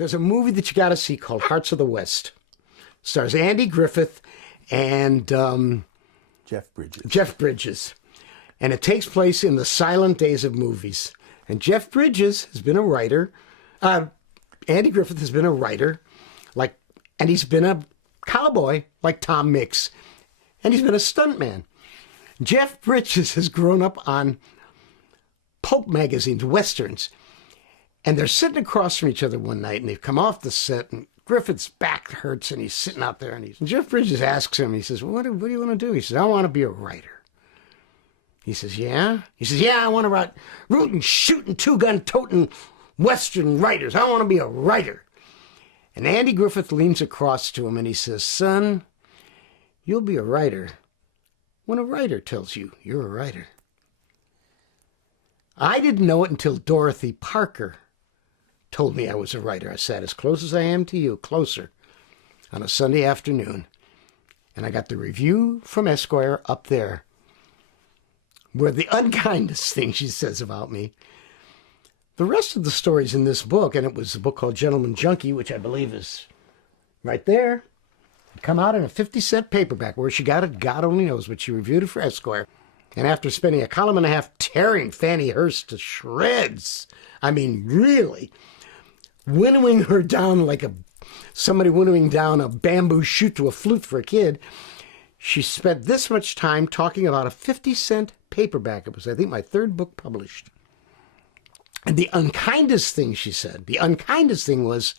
There's a movie that you got to see called Hearts of the West. Stars Andy Griffith and Jeff Bridges. And it takes place in the silent days of movies. And Jeff Bridges has been a writer. Andy Griffith has been a writer, and he's been a cowboy like Tom Mix. And he's been a stuntman. Jeff Bridges has grown up on pulp magazines, westerns. And they're sitting across from each other one night, and they've come off the set, and Griffith's back hurts, and he's sitting out there, and Jeff Bridges asks him, he says, what do you want to do? He says, I want to be a writer. He says, yeah? He says, yeah, I want to write rootin', shooting, two-gun, toting western writers. I want to be a writer. And Andy Griffith leans across to him, and he says, son, you'll be a writer when a writer tells you you're a writer. I didn't know it until Dorothy Parker told me I was a writer. I sat as close as I am to you, closer, on a Sunday afternoon. And I got the review from Esquire up there, where the unkindest thing she says about me. The rest of the story's in this book, and it was a book called Gentleman Junkie, which I believe is right there. It come out in a 50-cent paperback. Where she got it, God only knows, but she reviewed it for Esquire. And after spending a column and a half tearing Fannie Hurst to shreds, I mean, really, winnowing her down like somebody winnowing down a bamboo shoot to a flute for a kid, she spent this much time talking about a 50-cent paperback. It was, I think, my third book published. And the unkindest thing she said, was,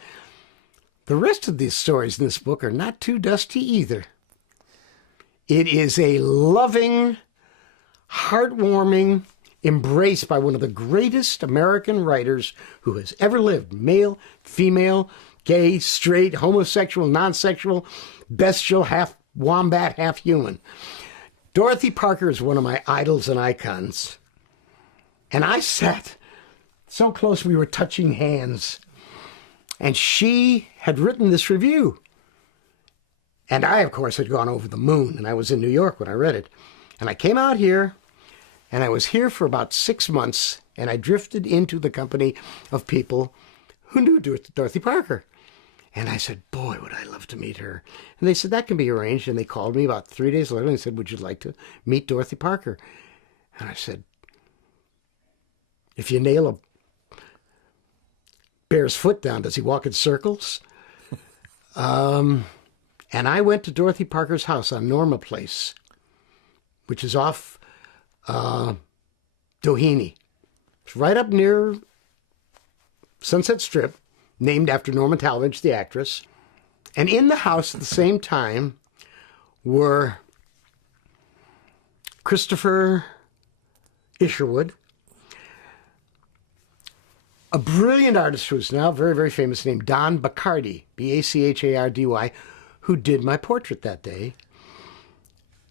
the rest of these stories in this book are not too dusty either. It is a loving, heartwarming embrace by one of the greatest American writers who has ever lived. Male, female, gay, straight, homosexual, non-sexual, bestial, half wombat, half human. Dorothy Parker is one of my idols and icons. And I sat so close we were touching hands. And she had written this review. And I, of course, had gone over the moon. And I was in New York when I read it. And I came out here. And I was here for about 6 months, and I drifted into the company of people who knew Dorothy Parker. And I said, boy, would I love to meet her. And they said, that can be arranged. And they called me about 3 days later and said, would you like to meet Dorothy Parker? And I said, if you nail a bear's foot down, does he walk in circles? And I went to Dorothy Parker's house on Norma Place, which is off Doheny. It's right up near Sunset Strip, named after Norma Talmadge, the actress. And in the house at the same time were Christopher Isherwood, a brilliant artist who is now very, very famous, named Don Bachardy, B-A-C-H-A-R-D-Y, who did my portrait that day,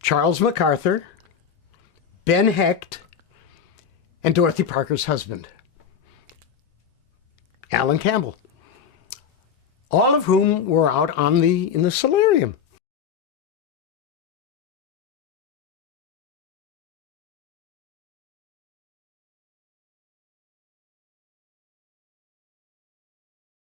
Charles MacArthur, Ben Hecht, and Dorothy Parker's husband, Alan Campbell, all of whom were out in the solarium.